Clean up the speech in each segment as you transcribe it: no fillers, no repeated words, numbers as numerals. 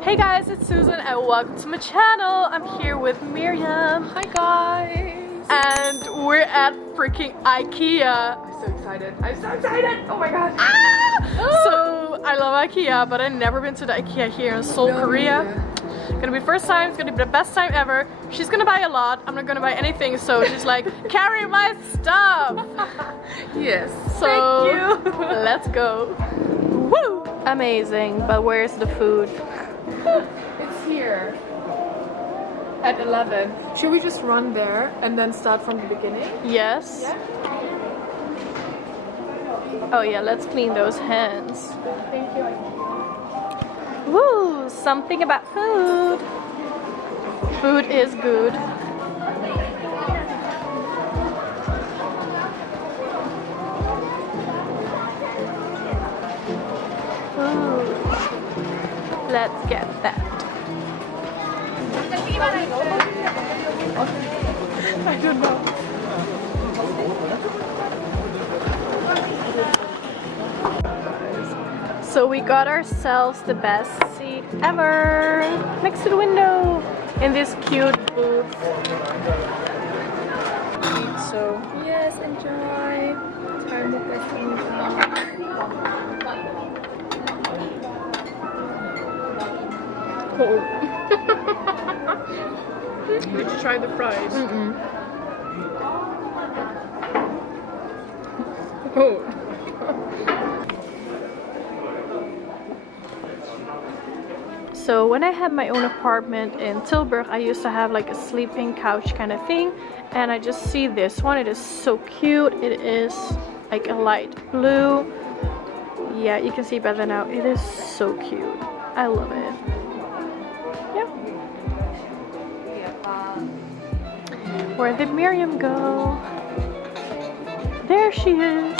Hey guys, it's Susan and welcome to my channel. I'm here with Miriam. Hi guys! And we're at freaking IKEA. I'm so excited. I'm so excited! Oh my god! Ah! So I love IKEA, but I've never been to the IKEA here in Seoul, Korea. Gonna be first time, it's gonna be the best time ever. She's gonna buy a lot, I'm not gonna buy anything, so she's like, carry my stuff! Yes. So, thank you! Let's go. Woo! Amazing, but where's the food? It's here. At 11. Should we just run there and then start from the beginning? Yes. Yeah? Oh yeah, let's clean those hands. Thank you. Woo! Something about food. Food is good. Ooh. Let's get that. I don't know. So we got ourselves the best seat ever next to the window in this cute booth. So Yes, enjoy. Time with my family. Cold. Did you try the fries? Oh. So when I had my own apartment in Tilburg, I used to have like a sleeping couch kind of thing, and I just see this one. It is so cute. It is like a light blue. Yeah, you can see better now. It is so cute. I love it. Yeah. Where did Miriam go? There she is.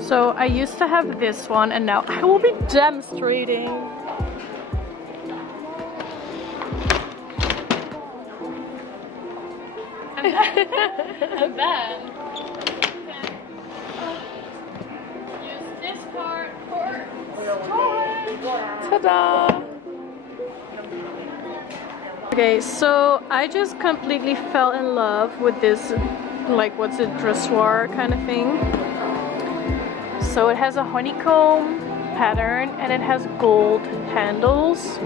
So I used to have this one and now I will be demonstrating. And then use this part for storage. Ta-da! Okay, so I just completely fell in love with this, like, what's it, dressoir kind of thing. So it has a honeycomb pattern and it has gold handles.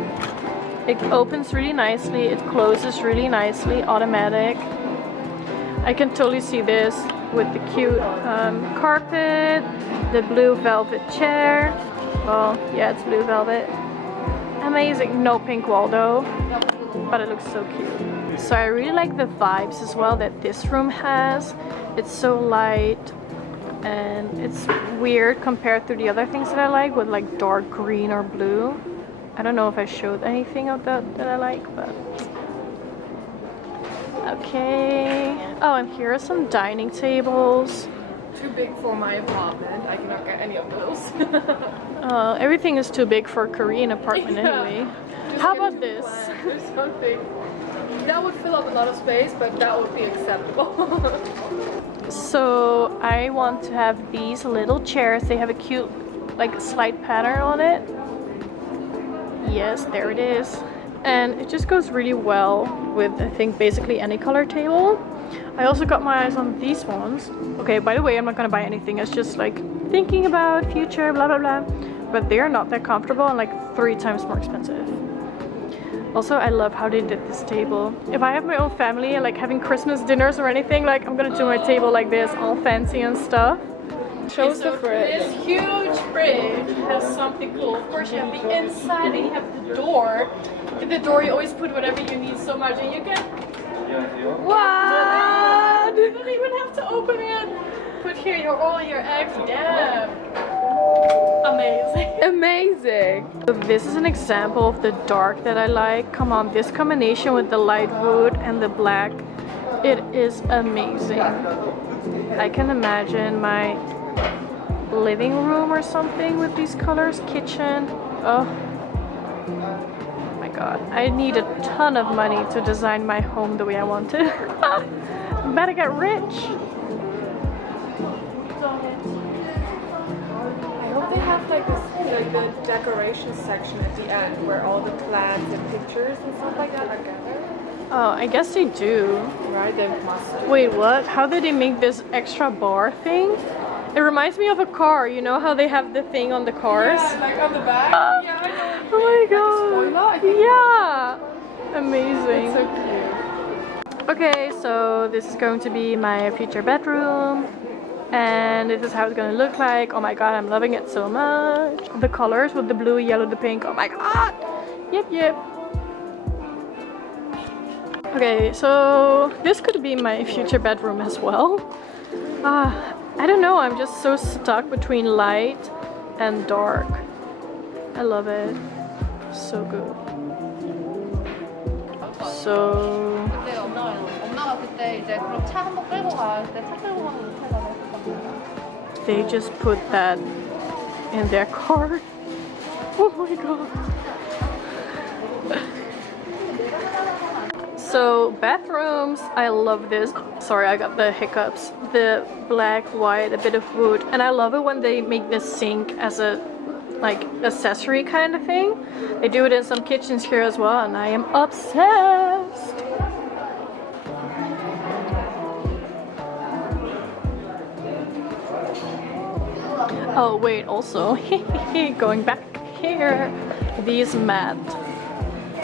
It opens really nicely, it closes really nicely, automatic. I can totally see this with the cute carpet, the blue velvet chair. Well, yeah, it's blue velvet. Amazing. No pink wall though, but it looks so cute. So I really like the vibes as well that this room has. It's so light. And it's weird compared to the other things that I like with like dark green or blue. I don't know if I showed anything of that I like, but okay. Oh, and here are some dining tables. Too big for my apartment. I cannot get any of those. Everything is too big for a Korean apartment anyway. How about this? There's something that would fill up a lot of space, but that would be acceptable. So I want to have these little chairs. They have a cute like slide pattern on it. Yes, there it is. And it just goes really well with, I think, basically any color table. I also got my eyes on these ones. Okay, by the way, I'm not gonna buy anything. It's just like thinking about future, blah blah blah. But they're not that comfortable and like 3 times more expensive. Also, I love how they did this table. If I have my own family and like having Christmas dinners or anything, like I'm gonna do my table like this, all fancy and stuff. Show us the fridge. This huge fridge has something cool. Of course, you have the inside and you have the door. In the door, you always put whatever you need so much, and you can. What? You don't even have to open it. Put here all your eggs. Damn. Amazing. Amazing. So this is an example of the dark that I like. Come on, this combination with the light wood and the black, it is amazing. I can imagine my living room or something with these colors, kitchen. Oh my god, I need a ton of money to design my home the way I want it. Better get rich. they have like this, like the decoration section at the end where all the plants and pictures and stuff like that are gathered? Oh, I guess they do. Right, they must do. Wait, what? How did they make this extra bar thing? It reminds me of a car. You know how they have the thing on the cars? Yeah, like on the back. Yeah, I know. Oh my Like a god. spoiler, I think. Yeah. Amazing. So cute. Okay, so this is going to be my future bedroom. And this is how it's gonna look like. Oh my god, I'm loving it so much. The colors with the blue, yellow, the pink. Oh my god. Yep. Okay, so this could be my future bedroom as well. I don't know, I'm just so stuck between light and dark. I love it. So good. So 그때 엄마가 그때 이제 그럼 차 한번 끌고 갈 때 차 끌고 가는 호텔에서 했었거든요. they just put that in their car. Oh my god. So bathrooms, I love this. Sorry, I got the hiccups. The black, white, a bit of wood, and I love it when they make this sink as a like accessory kind of thing. They do it in some kitchens here as well, and I am obsessed. Oh wait, also going back here, these mat.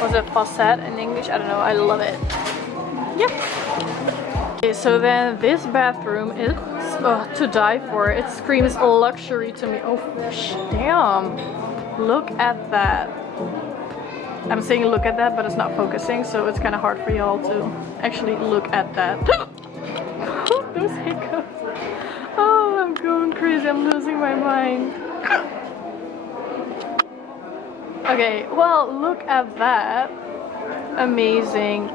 Was it faucet in English? I don't know. I love it. Yep. Okay, so then this bathroom is to die for. It screams luxury to me. Oh, damn. Look at that. I'm saying look at that, but it's not focusing, so it's kind of hard for y'all to actually look at that. Those hiccups. Oh, I'm going crazy. I'm losing my mind. Okay, well, look at that. Amazing.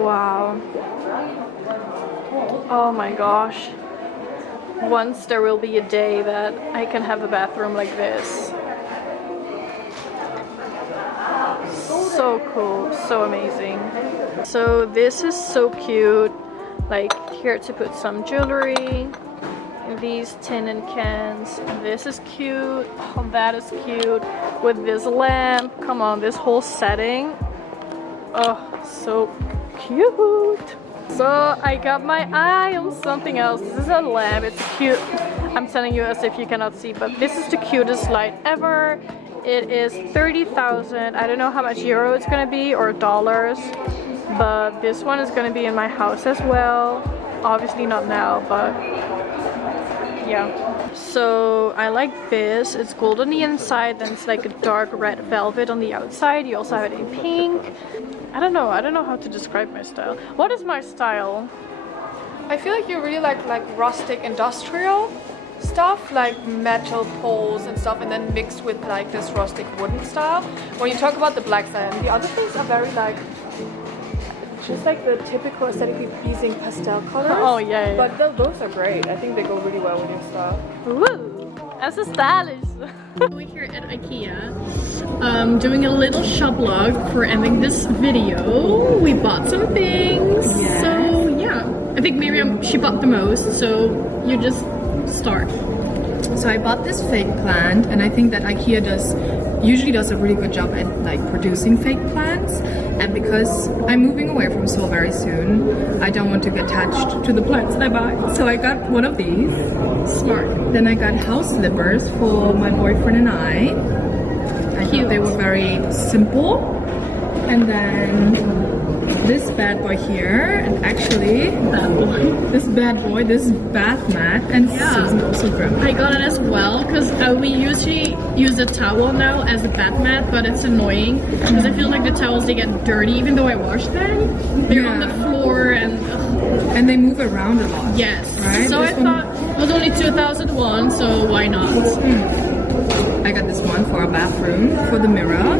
Wow. Oh my gosh. Once there will be a day that I can have a bathroom like this. So cool, so amazing. So this is so cute. Like here to put some jewelry. These tin and cans. This is cute. Oh, that is cute. With this lamp. Come on, this whole setting. Oh, so cute. So I got my eye on something else. This is a lamp. It's cute. I'm telling you as if you cannot see, but this is the cutest light ever. It is 30,000. I don't know how much euro it's gonna be or dollars, but this one is gonna be in my house as well. Obviously not now, but yeah. So I like this. It's gold on the inside, then it's like a dark red velvet on the outside. You also have it in pink. I don't know how to describe my style. What is my style? I feel like you really like rustic industrial stuff, like metal poles and stuff, and then mixed with like this rustic wooden style. When you talk about the black side, and the other things are very like just like the typical aesthetically pleasing pastel colors. Oh yeah. But those are great. I think they go really well with your style. Woo! I'm so stylish. We're here at IKEA, doing a little shoplog for ending this video. We bought some things. Yeah. So yeah, I think Miriam, she bought the most. So you just start. So I bought this fake plant, and I think that IKEA usually does a really good job at like producing fake plants. And because I'm moving away from Seoul very soon, I don't want to get attached to the plants that I buy. So I got one of these. Smart. Then I got house slippers for my boyfriend and I. Thought they were very simple. And then this bad boy here, and actually this bath mat, and Susan also grabbed it. I got it as well because we usually use a towel now as a bath mat, but it's annoying because I feel like the towels, they get dirty even though I wash them. They're on the floor and they move around a lot. yes. Right? So I thought it was only 2001, so why not? I got this one for our bathroom for the mirror.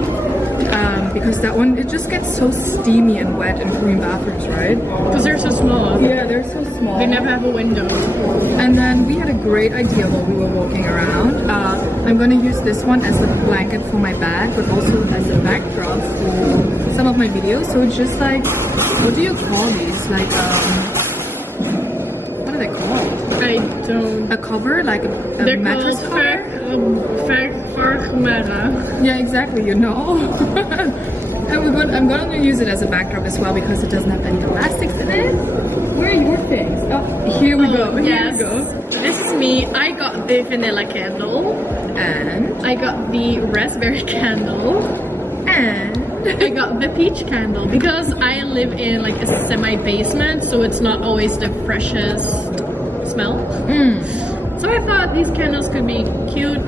Because that one, it just gets so steamy and wet in Korean bathrooms, right? Because they're so small. Yeah, they're so small. They never have a window. And then we had a great idea while we were walking around. I'm going to use this one as a blanket for my bag, but also as a backdrop for some of my videos. So it's just like, what do you call these? Like, what are they called? I don't. A cover, like a They're mattress called cover. Fargmara. Yeah, exactly. You know. And I'm going to use it as a backdrop as well because it doesn't have any elastics in it. Where are your things? Oh, here we go. Yes. Here we go. This is me. I got the vanilla candle. And I got the raspberry candle. I got the peach candle because I live in like a semi-basement, so it's not always the freshest smell. So I thought these candles could be cute.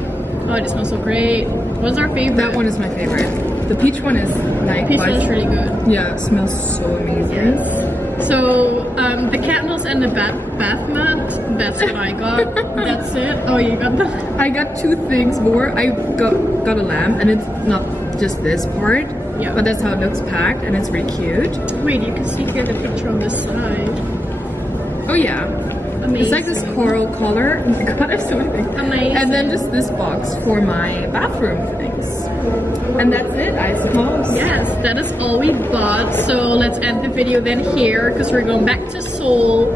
Oh, it smells so great. What's our favorite? that one is my favorite. The peach one is like Peach smells really good. Yeah, it smells so amazing. Yes. So the candles and the bath mat, that's what I got. That's it. Oh, you got that? I got two things more. I got a lamp, and it's not just this part, Yeah. but that's how it looks packed, and it's really cute. Wait, you can see here the picture on this side. Oh yeah. Amazing. It's like this coral color. Oh my god, I have so many things. Amazing. And then just this box for my bathroom things. And that's it, I suppose. Yes, that is all we bought. So let's end the video then here because we're going back to Seoul.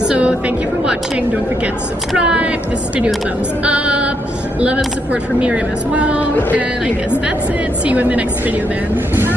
So thank you for watching. Don't forget to subscribe. This video thumbs up. Love and support for Miriam as well. And I guess that's it. See you in the next video then. Bye.